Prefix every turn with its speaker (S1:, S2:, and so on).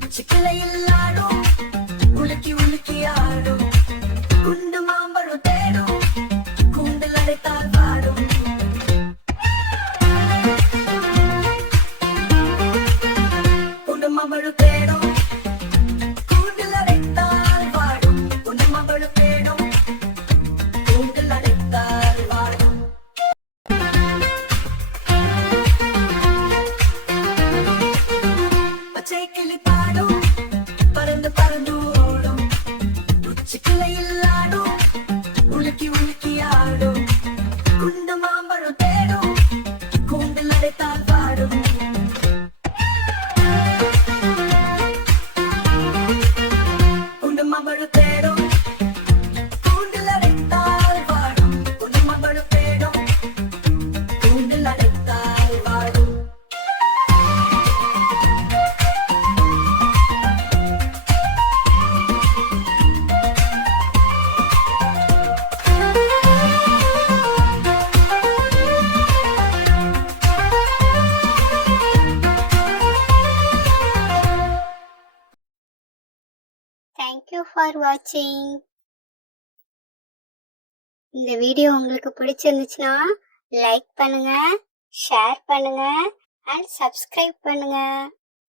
S1: குச்சி கிளையில் ஆடும் i respetar. Thank you for வாட்சிங் இந்த வீடியோ உங்களுக்கு பிடிச்சிருந்துச்சுன்னா லைக் பண்ணுங்க ஷேர் பண்ணுங்க அண்ட் சப்ஸ்கிரைப் பண்ணுங்க.